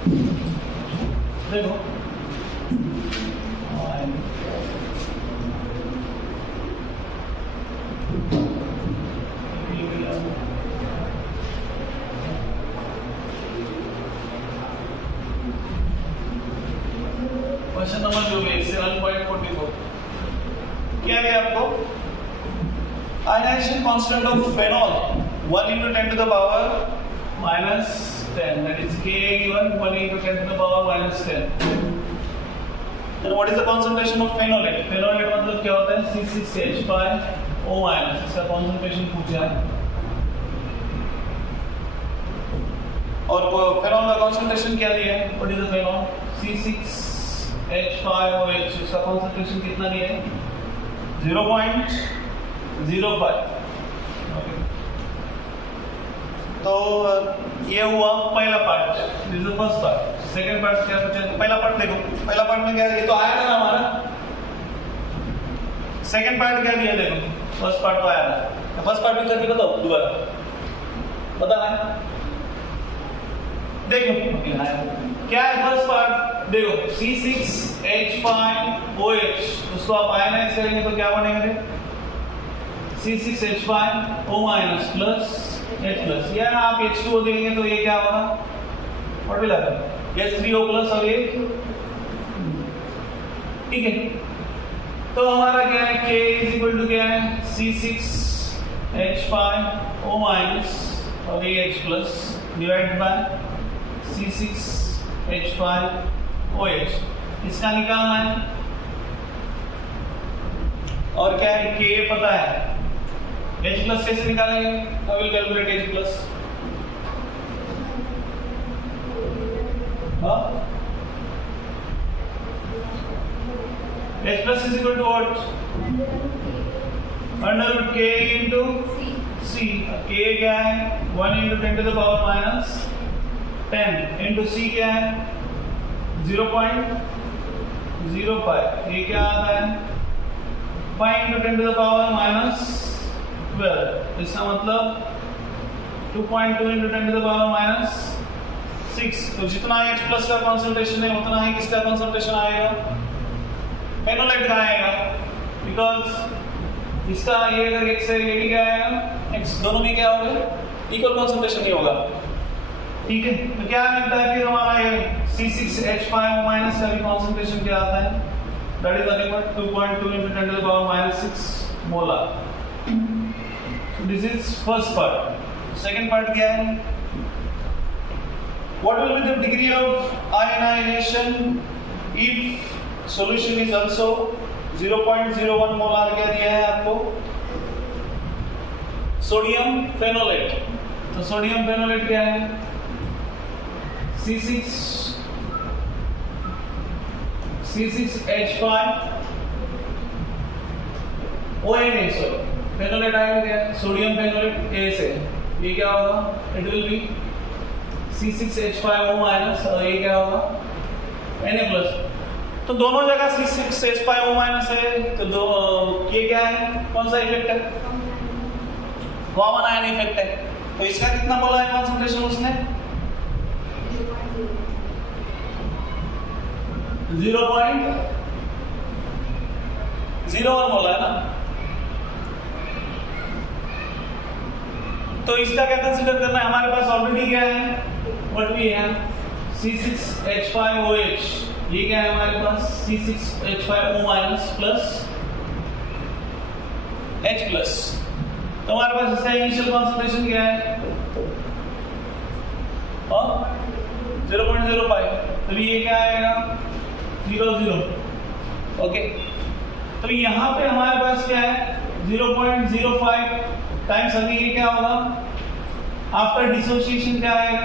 देखो question number जो है 7.44 क्या है आपको ionization constant of phenol 1 into 10 to the power minus 10, that is Ka given 1 into 10 to the power minus 10. And what is the concentration of phenolate? Phenolate मतलब क्या होता है C6H5O minus, इसका concentration पूछा है और फेनॉल का concentration क्या दिया है? What is the phenol? C6H5OH, इसका concentration कितना दिया है? 0.05. तो ये हुआ पहला part, this is the first part. Second part क्या पूछा? पहला पार्ट देखो, पहला पार्ट में क्या है? ये तो आया था ना हमारा। सेकंड पार्ट क्या दिया देखो, फर्स्ट पार्ट तो आया था। फर्स्ट पार्ट भी करके बताओ दोबारा, बताना है देखो क्या है फर्स्ट पार्ट। देखो C6H5OH, उसको आप आयनाइज करेंगे तो क्या बनेगा? C6H5O minus plus H plus, या आप H2O देंगे तो ये क्या होगा? What will happen? H3O plus और ये ठीक है। तो हमारा क्या है? K is equal to क्या है? C6H5O minus और ये H plus divided by C6H5OH, इसका निकालना है। और क्या है? K पता है, H plus कैसे निकालेंगे? I will calculate H plus. H plus is equal to what? Under root K into C. K क्या है? 1 into 10 to the power minus 10 into C क्या है? 0.05. ये क्या आता है? 5 into 10 to the power minus 12. इसका मतलब 2.2 into 10 to the power minus 6. तो जितना H plus का concentration है उतना ही किसका concentration आएगा? फेनोलेट का आएगा, because इसका ये अगर X है ये भी क्या आएगा? X, दोनों में क्या होगा? इक्वल concentration ही होगा, ठीक है। तो क्या मिलता है फिर हमारा ये C6H5O minus का भी concentration क्या आता है? That is nothing but 2.2 into 10 to the power minus 6 molar. This is first part. Second part क्या है? What will be the degree of ionization if solution is also 0.01 molar? क्या दिया है आपको? Sodium phenolate. तो सोडियम फेनोलेट क्या है? C6H5ONA, sorry phenolate आएगा क्या? सोडियम फेनोलेट A से, ये क्या होगा? It will be C6H5O minus और ये क्या होगा? Na plus। तो दोनों जगह C6H5O minus है, तो दो ये क्या है? कौन सा इफेक्ट है? कॉमन आयन इफेक्ट है। तो इसका कितना बोला है कॉन्सेंट्रेशन उसने? 0.01 बोला है ना। तो इसका क्या कंसीडर करना है? हमारे पास ऑलरेडी क्या है? व्हाट वी हैव C6H5OH, ये क्या है हमारे पास? C6H5O minus plus H plus। तो हमारे पास इसका इनिशियल कॉन्सेंट्रेशन क्या है? 0.05। तो ये क्या आएगा? 0.0। ओके, तो यहाँ पे हमारे पास क्या है? 0.05 टाइम्स अभी ये क्या होगा? आफ्टर डिसोसिएशन क्या आएगा?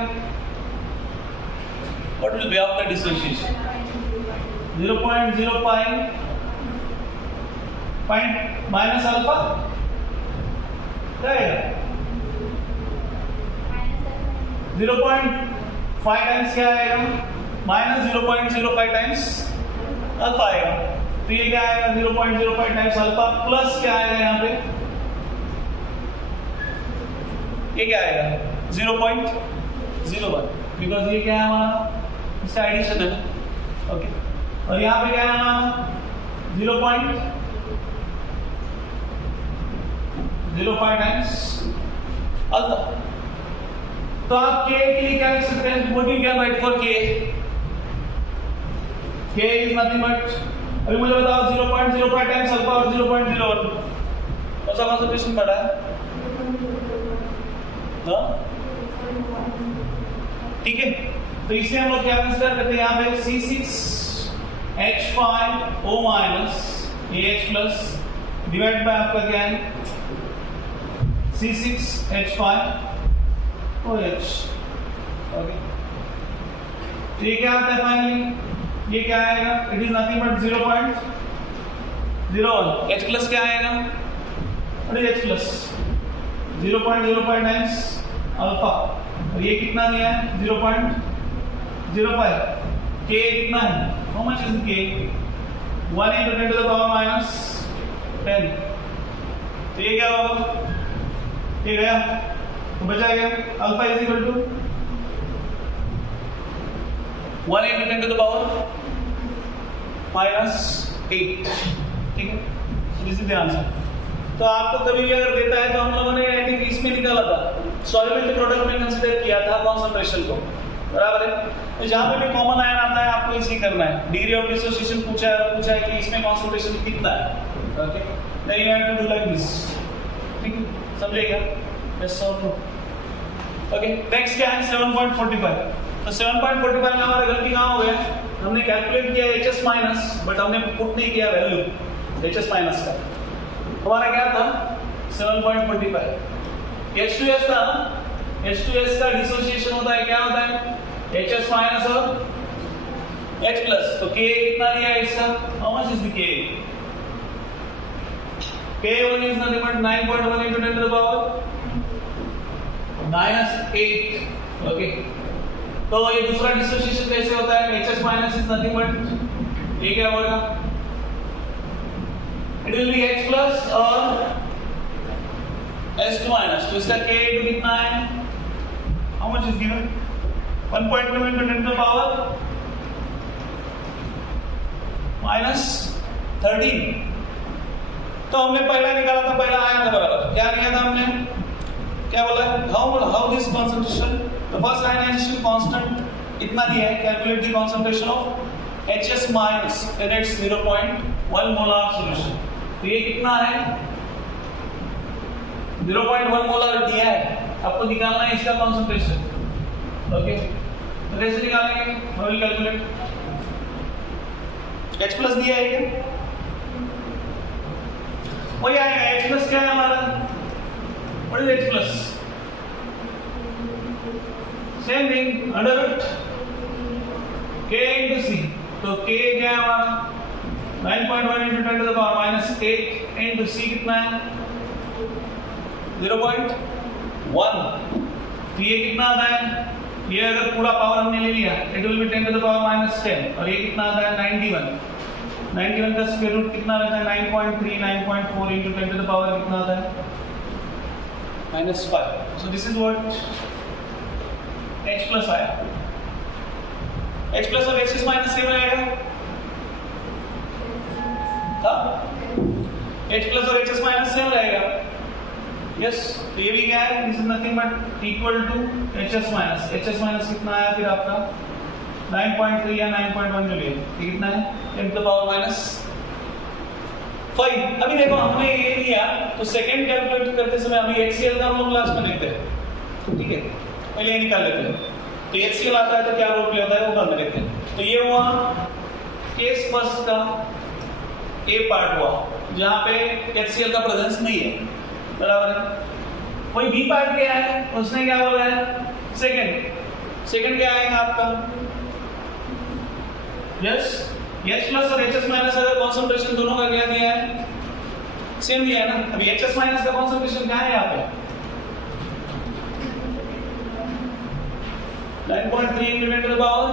What will be after dissociation? 0.05 minus alpha क्या आएगा? 0.5 टाइम्स क्या आएगा? माइनस 0.05 टाइम्स अल्फा आएगा। तो ये क्या आएगा? 0.05 टाइम्स अल्फा प्लस क्या आएगा यहाँ पे? ये क्या आएगा? 0.01, बिकॉज ये क्या है हमारा इसका एडिशन है, ओके। और यहाँ पे क्या है ना 0.05 टाइम्स अल्फा। तो आप k के लिए क्या लिख सकते हैं? What you can write for k? k is nothing but, अभी मुझे बताओ 0.05 टाइम्स अल्फा और 0.01 कौन सा कॉन्सेंट्रेशन बढ़ा है? ठीक है, तो इसे हम लोग क्या कंसीडर करते हैं यहाँ पे C6H5O minus AH plus divide by आपका क्या है C6H5OH, ओके। ये क्या आता है फाइनली? ये क्या आएगा? It is nothing but 0.01। H plus क्या आएगा? What is H plus? 0.05 times alpha, और ये कितना दिया है? 0.05। k कितना है? How much is k? 1 into 10 to the power minus 10। तो ये क्या होगा? ये गया तो बचा गया alpha is equal to 1 into 10 to the power minus 8, ठीक है। This is the answer. तो आपको कभी भी अगर देता है तो हम लोगों ने आई थिंक इसमें निकाला था, सॉल्युबल प्रोडक्ट में कंसीडर किया था कॉन्सेंट्रेशन को, बराबर है। तो जहां पे भी कॉमन आयन आता है आपको इसी करना है। डिग्री ऑफ डिसोसिएशन पूछा है कि इसमें कॉन्सेंट्रेशन कितना है, okay. Then you have to do like this, ठीक है, समझेगा? Yes sir, okay. नेक्स्ट क्या है? 7.45। तो 7.45 में हमारा गलती कहां हो गया? हमने कैलकुलेट किया HS माइनस, बट हमने पुट नहीं किया वैल्यू HS माइनस का। हमारा क्या था? 7.45। H2S था ना, H2S का डिसोसिएशन होता है, क्या होता है? HS माइनस और H प्लस। तो K कितना लिया है इसका? How much is the K? K1 is nothing but 9.1 into 10 to the power -8, okay. तो ये दूसरा डिसोसिएशन कैसे होता है? HS minus is nothing but, ये क्या होगा? It will be H plus और S2 minus। तो इसका K कितना है? How much is given? 1.2 into 10 to the power minus 13। तो हमने पहला निकाला था, पहला आया था बराबर। क्या किया था हमने? क्या बोला? How this concentration? The first ionization constant इतना दिया है। Calculate the concentration of HS minus in its 0.1 molar solution। तो ये कितना है? 0.1 मोलर दिया है, आपको निकालना है इसका कॉन्सेंट्रेशन, ओके। तो कैसे निकालेंगे? I will calculate। H plus दिया है क्या? वही आएगा। H प्लस क्या है हमारा? What is H plus? Same thing, under root K into C। तो K क्या है हमारा? 9.1 into 10 to the power minus 8 into C कितना है? 0.1। तो ये कितना आता है? ये अगर पूरा पावर हमने ले लिया, it will be 10 to the power minus 10। और ये कितना आता है? 91। 91 का स्क्वायर रूट कितना रहता है? 9.3, 9.4 into 10 to the power कितना आता है? -5। So this is what H plus आया। H plus और HS minus सेम आएगा। H plus और HS minus सेम रहेगा, यस। तो ये भी क्या है? This is nothing but equal to HS minus। HS minus कितना आया फिर आपका? 9.3 या 9.1 जो लिए, ये कितना है? 10 to the power minus 5। अभी देखो हमने ये लिया, तो सेकंड कैलकुलेट करते समय अभी HCl का रोल लास्ट में देखते हैं, ठीक है। पहले ये निकाल लेते हैं। तो HCl आता है तो क्या रोल प्ले होता है वो बाद में देखते हैं। तो ये हुआ केस फर्स्ट का ए पार्ट हुआ, जहां पे HCl का प्रेजेंस नहीं है, बराबर है। वही बी पार्ट क्या है? उसने क्या बोला है? सेकंड क्या आएगा आपका? यस, H प्लस और HS माइनस अगर कॉन्सेंट्रेशन दोनों का क्या दिया है? सेम दिया है ना। अभी HS माइनस का कॉन्सेंट्रेशन क्या है यहाँ पे? 9.3 into 10 to the power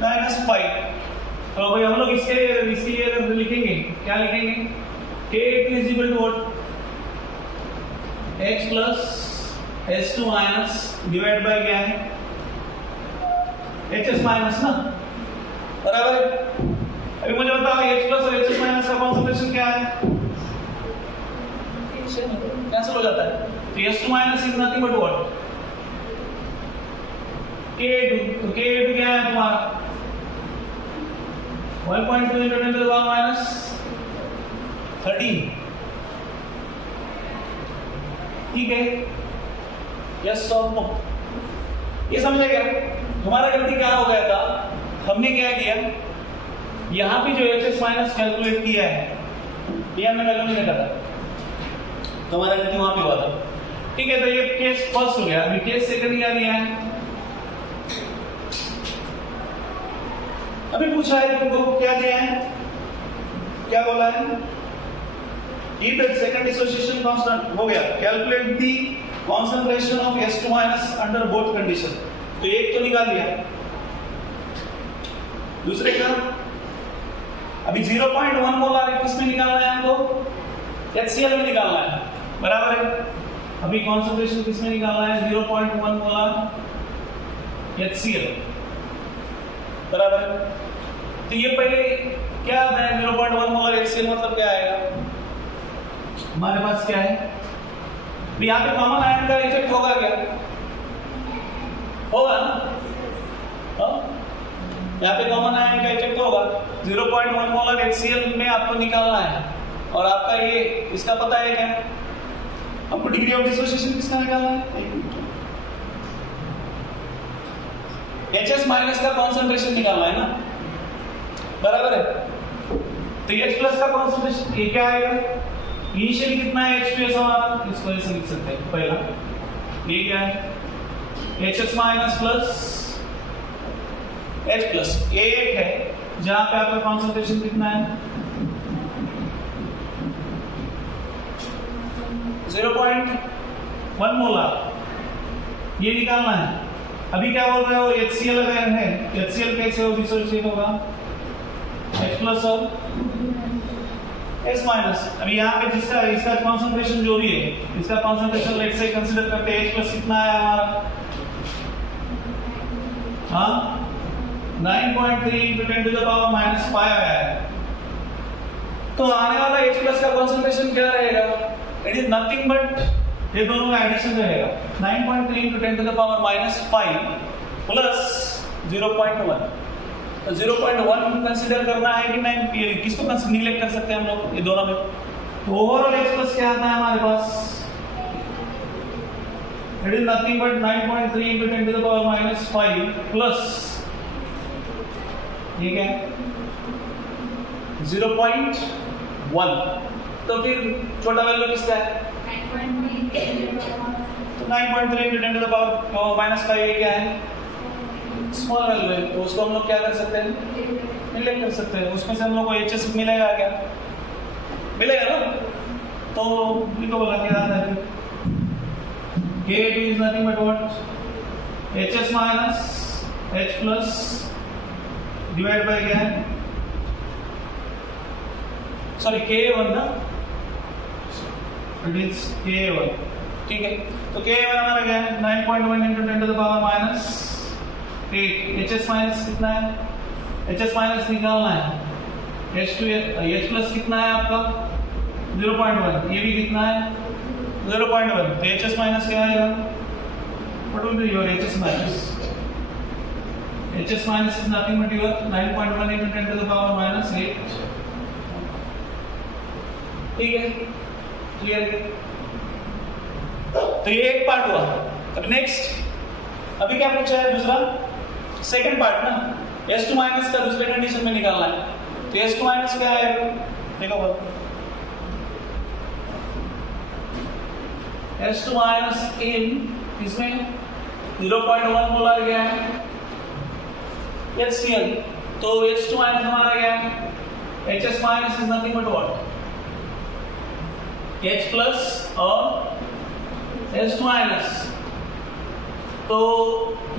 -5। तो भाई हम लोग इसके लिए अगर लिखेंगे, क्या लिखेंगे? K is equal to what? H plus S2 minus divide by क्या है? HS माइनस ना, बराबर है। अभी मुझे बताओ H प्लस और HS माइनस का कॉन्सेंट्रेशन क्या है? कैंसिल हो जाता है। तो H2 minus is nothing but what? K2। तो K2 क्या है तुम्हारा? 1.2 into 10 to the power minus 13। ठीक है, यस और नो, ये समझ गया? हमारा गलती क्या हो गया था, हमने क्या किया, यहाँ पे जो HS माइनस कैलकुलेट किया है ये हमने वैल्यू नहीं करा, तो हमारा गलती वहां पे हुआ था। ठीक है, तो ये केस फर्स्ट हो गया। अभी केस सेकंड क्या दिया है, अभी पूछा है तुमको, क्या दिया है, क्या बोला है, Keep at second dissociation constant, हो गया। Calculate the concentration of H2 minus under both condition। तो एक तो निकाल लिया, दूसरे का अभी 0.1 मोलर किसमें निकालना है हमको? HCl में निकालना है, बराबर है। अभी कॉन्सेंट्रेशन किसमें निकालना है? 0.1 मोलर HCl, बराबर है। तो ये पहले क्या है, 0.1 मोलर HCl मतलब क्या आएगा हमारे पास, क्या है, तो यहाँ पे कॉमन आयन का इफेक्ट होगा क्या? होगा ना, यहाँ पे कॉमन आयन का इफेक्ट होगा। 0.1 मोलर HCl में आपको निकालना है, और आपका ये इसका पता है क्या, आपको डिग्री ऑफ डिसोसिएशन किसका निकालना है? HS माइनस का कॉन्सेंट्रेशन निकालना है ना, बराबर है। तो H प्लस का कॉन्सेंट्रेशन ये क्या आएगा, इनिशियली कितना है H2S हमारा, इसको ऐसे लिख सकते हैं, पहला ये क्या है, HS minus plus H plus, ये एक है जहां पे आपका कॉन्सेंट्रेशन कितना है 0.1 मोलर, ये निकालना है। अभी क्या बोल रहे हो, HCl अगर है, HCl कैसे हो डिसोसिएट होगा, H प्लस और S माइनस। अभी यहाँ पे जिसका इसका कॉन्सेंट्रेशन जो भी है, इसका कॉन्सेंट्रेशन लेट से कंसीडर करते हैं, H प्लस कितना है हमारा, हाँ 9.3 into 10 to the power minus 5 आया है। तो आने वाला H प्लस का कॉन्सेंट्रेशन क्या रहेगा, इट इज नथिंग बट ये दोनों का एडिशन रहेगा, 9.3 into 10 to the power minus 5 plus 0.1। तो 0.1 कंसीडर करना है कि नहीं, किसको निगलेक्ट कर सकते हैं हम लोग, ये दोनों में। तो ओवरऑल H प्लस क्या आता है हमारे पास, it is nothing but 9.3 into 10 to the power minus 5 plus ये क्या है 0.1। तो फिर छोटा वैल्यू किसका है, तो 9.3 into 10 to the power minus 5 ये क्या है, स्मॉल वैल्यू है, तो उसको हम लोग क्या कर सकते हैं, निगलेक्ट कर सकते हैं। उसमें से हम लोग को HS मिलेगा क्या, मिलेगा ना, तो इनको बोला क्या आता है, K2 is nothing but what, HS minus H plus divide by क्या है, सॉरी K1 ना, इट इज K1। ठीक है, तो K1 हमारा क्या है 9.1 into 10 to the power minus 8। HS minus कितना है, HS माइनस निकालना है, H प्लस कितना है आपका 0.1, ये भी कितना है 0.1। तो HS माइनस क्या आएगा, what will be your HS minus, HS minus is nothing but your 9.1 into 10 to the power minus 8। ठीक है, क्लियर है? तो ये एक पार्ट हुआ। अब नेक्स्ट अभी क्या पूछा है, दूसरा सेकंड पार्ट ना, S2 माइनस का दूसरे कंडीशन में निकालना है। तो S2 माइनस क्या है, देखो बात, S2 माइनस इन इसमें 0.1 मोलर गया है HCl। तो H2 माइनस हमारा क्या है, HS minus is nothing but what, H plus और H2 माइनस। तो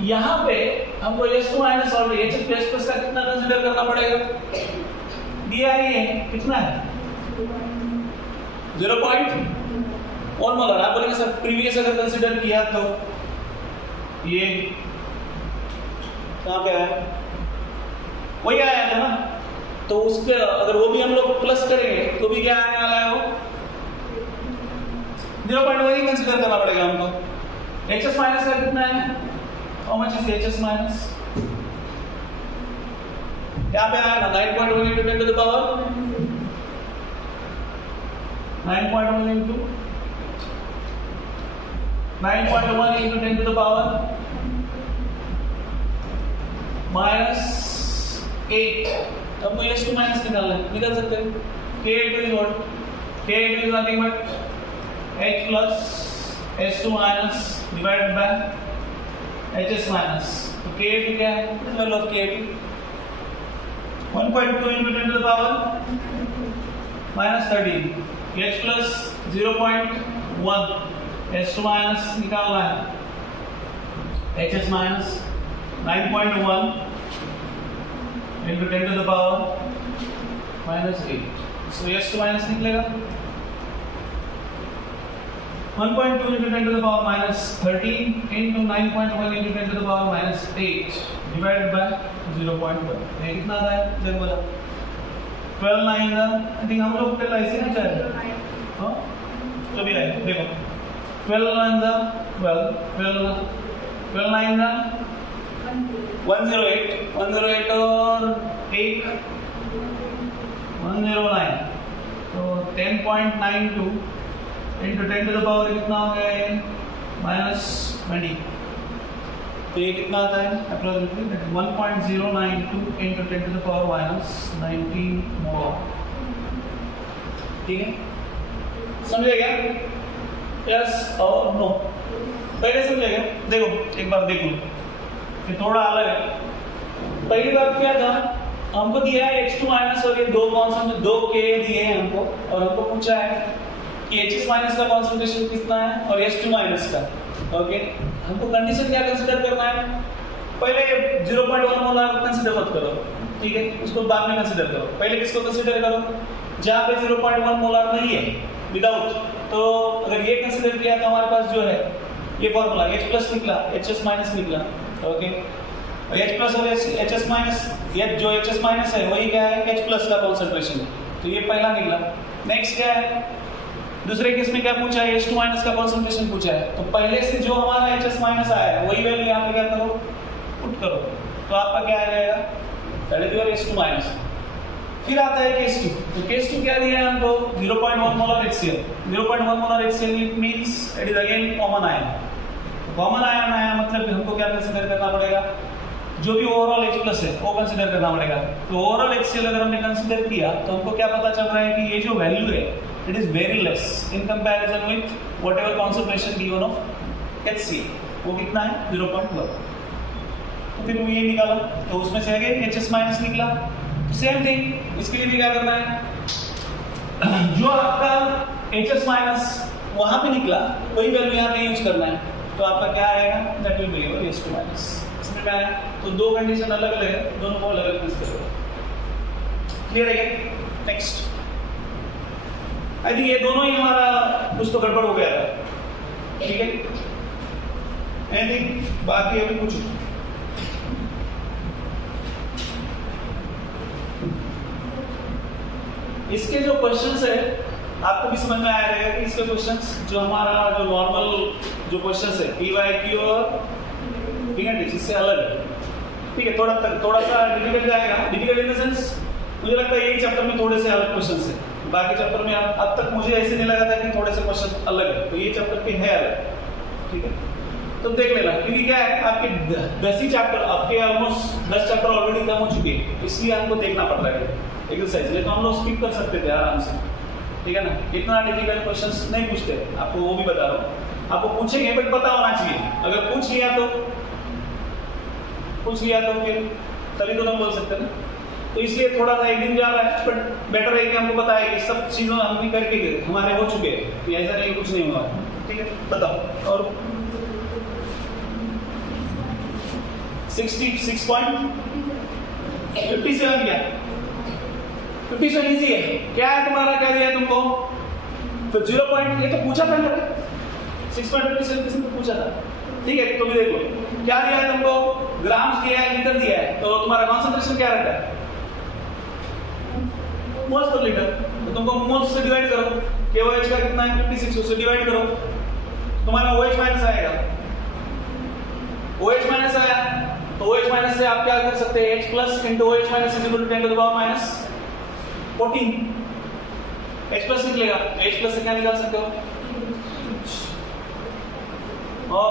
यहाँ पे हमको H2 माइनस और H प्लस का कितना कंसीडर करना पड़ेगा, दिया ही है, कितना है 0.1 मोलर। आप बोलेंगे सर प्रीवियस अगर कंसीडर किया तो ये कहाँ पे आया, वही आया था ना, तो उसके अगर वो भी हम लोग प्लस करेंगे तो भी क्या आने वाला है, वो 0.1 ही कंसीडर करना पड़ेगा हमको। HS माइनस का कितना है, how much is HS minus, यहाँ पे आया ना 9.1 into 10 to the power 9.1 into 10 to the power -8। हमको S2 माइनस निकालना है, निकाल सकते हैं। K8 is what? K8 is nothing but H plus S2 minus divided by HS minus। तो K8 क्या है? value of K8 1.2 into 10 to the power -13। H plus 0.1 S2 minus निकालना है, HS minus 9.1 into 10 to the power -8। So S2 minus निकलेगा 1.2 into 10 to the power -13 into 9.1 into 10 to the power -8 divided by 0.1। ये कितना आता है, देखो बोला 12 9 का, आई थिंक हम लोग पहले ऐसे ना चाहे, हाँ तो भी आए, देखो 12 9 का 12 9 का 108 और 8 109, तो 10.92 into 10 to the power कितना हो गया है, -20। तो ये कितना आता है approximately 1.092 into 10 to the power -19 मोल। ठीक है, समझे क्या, यस और नो, पहले समझे क्या, देखो एक बार देख लो, ये थोड़ा अलग है। पहली बात क्या था, हमको दिया है H2 माइनस और ये दो कॉन्स्टेंट 2 K दिए हैं हमको, और हमको पूछा है कि HS माइनस का कॉन्सेंट्रेशन कितना है और H2 माइनस का। ओके, हमको कंडीशन क्या कंसीडर करना है, पहले 0.1 मोलार कंसीडर मत करो, ठीक है, उसको बाद में कंसीडर करो। पहले किसको कंसीडर करो, जहाँ पे 0.1 मोलार नहीं है विदाउट, तो अगर ये कंसीडर किया तो हमारे पास जो है ये फॉर्मूला H प्लस निकला, HS माइनस निकला। ओके, H प्लस और HS माइनस, ये जो HS माइनस है वही क्या है, H प्लस का कॉन्सेंट्रेशन, तो ये पहला निकला। नेक्स्ट क्या है, दूसरे केस में क्या पूछा है, H2 माइनस का कॉन्सेंट्रेशन पूछा है, तो पहले से जो हमारा HS माइनस आया है वही वैल्यू यहाँ पे क्या करो, पुट करो, तो आपका क्या आ जाएगा, that is your H2 minus. फिर आता है केस 2, तो केस 2 क्या दिया है हमको, 0.1 molar HCl। 0.1 molar HCl means it is again common ion. Common ion आया मतलब हमको क्या कंसीडर करना पड़ेगा, जो भी ओवरऑल H प्लस है वो कंसीडर करना पड़ेगा। तो ओवरऑल HCl अगर हमने कंसीडर किया तो हमको क्या पता चल रहा है कि ये जो वैल्यू है it is very less in comparison with whatever concentration given of HCl। वो कितना है, 0.1। तो फिर वो ये निकाला, तो उसमें से आगे HS माइनस निकला। तो सेम थिंग इसके लिए भी क्या करना है, जो आपका HS माइनस वहां पे निकला वही वैल्यू यहाँ पे यूज करना है, तो आपका क्या आएगा, that will be your H2 minus. इसमें क्या है, तो दो कंडीशन अलग अलग है, दोनों को अलग अलग यूज करोगे। क्लियर है क्या, नेक्स्ट। आई थिंक ये दोनों ही हमारा कुछ तो गड़बड़ हो गया था, ठीक है, एनीथिंग बाकी अभी कुछ इसके जो क्वेश्चंस है आपको भी समझ में आया रहेगा कि इसके क्वेश्चंस जो हमारा जो नॉर्मल जो क्वेश्चंस है PYQ और फिंगरटिप्स इससे अलग है, ठीक है, थोड़ा सा डिफिकल्ट जाएगा। डिफिकल्ट इन द सेंस मुझे लगता है यही चैप्टर में थोड़े से अलग क्वेश्चंस है, बाकी चैप्टर में अब तक मुझे ऐसे नहीं लगा था कि थोड़े से क्वेश्चन अलग है, तो ये चैप्टर के है अलग, ठीक है, तो देख लेना, क्योंकि क्या है आपके 10 ही चैप्टर, आपके ऑलमोस्ट 10 चैप्टर ऑलरेडी कम हो चुके हैं, इसलिए हमको देखना पड़ रहा है एक्सरसाइज, नहीं तो हम लोग स्किप कर सकते थे आराम से, ठीक है ना, इतना डिफिकल्ट क्वेश्चंस नहीं पूछते, आपको वो भी बता रहा हूँ, आपको पूछेंगे बट पता होना चाहिए, अगर पूछ लिया तो फिर तभी तो नहीं बोल सकते ना, तो इसलिए थोड़ा सा एक दिन जा रहा है, बट बेटर है कि हमको पता है कि सब चीजों हम भी करके गए, हमारे हो चुके हैं, ऐसा नहीं कुछ नहीं हुआ, ठीक है, बताओ। और 66.57 क्या 57 इजी है, क्या है तुम्हारा, क्या दिया है तुमको, तो 0 पॉइंट, ये तो पूछा था ना 6.57 किसने पूछा था, ठीक है, तो भी देखो क्या दिया है तुमको ग्राम्स दिया है, लीटर दिया है, तो तुम्हारा कॉन्सेंट्रेशन क्या रहता है? Moles per litre. तो तुमको मोल्स से डिवाइड करो, KOH का कितना है 56, उससे डिवाइड करो, तुम्हारा OH माइनस आएगा। OH माइनस आया तो OH माइनस से आप क्या कर सकते हैं? H plus into OH minus is equal to 10 to the power minus 14। H plus निकलेगा, H प्लस से क्या निकाल सकते हो? और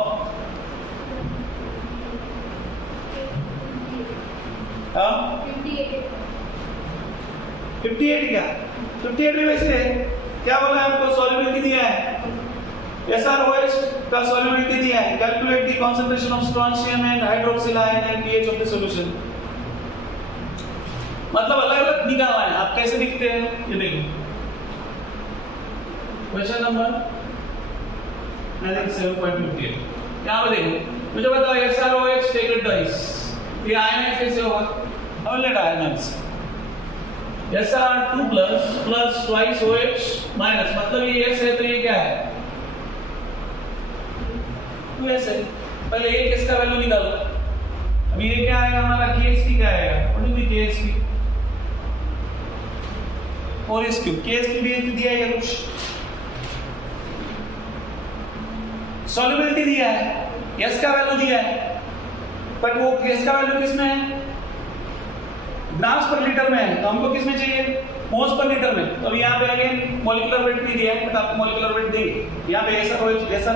हाँ 58 क्या? 58 में वैसे क्या बोला है हमको? सॉल्युबिलिटी दिया है, SROH का सॉल्युबिलिटी दिया है। Calculate the concentration of strontium and hydroxyl ion and pH of the solution. मतलब अलग-अलग निकालना है। आप कैसे दिखते हैं ये देखो। Question number I think 7.58। यहां पे देखो, मुझे बताओ SROH टेक इट डाइस, ये आयन कैसे होगा? अब let ions SR2 plus twice OH minus, मतलब ये S है तो ये क्या है? 2S है। पहले एक S का वैल्यू निकालो। अभी ये क्या आएगा हमारा? KSP क्या आएगा? What is KSP? 4S3। KSP भी दिया है कुछ? सॉल्युबिलिटी दिया है, S का वैल्यू दिया है, बट वो S का वैल्यू किसमें है? ग्राम्स पर लीटर में है, तो हमको किसमें चाहिए? मोल्स पर लीटर में। तो अब यहाँ पे अगेन मॉलिक्यूलर वेट नहीं दिया है, बट आपको मॉलिक्यूलर वेट देंगे। यहाँ पे ऐसा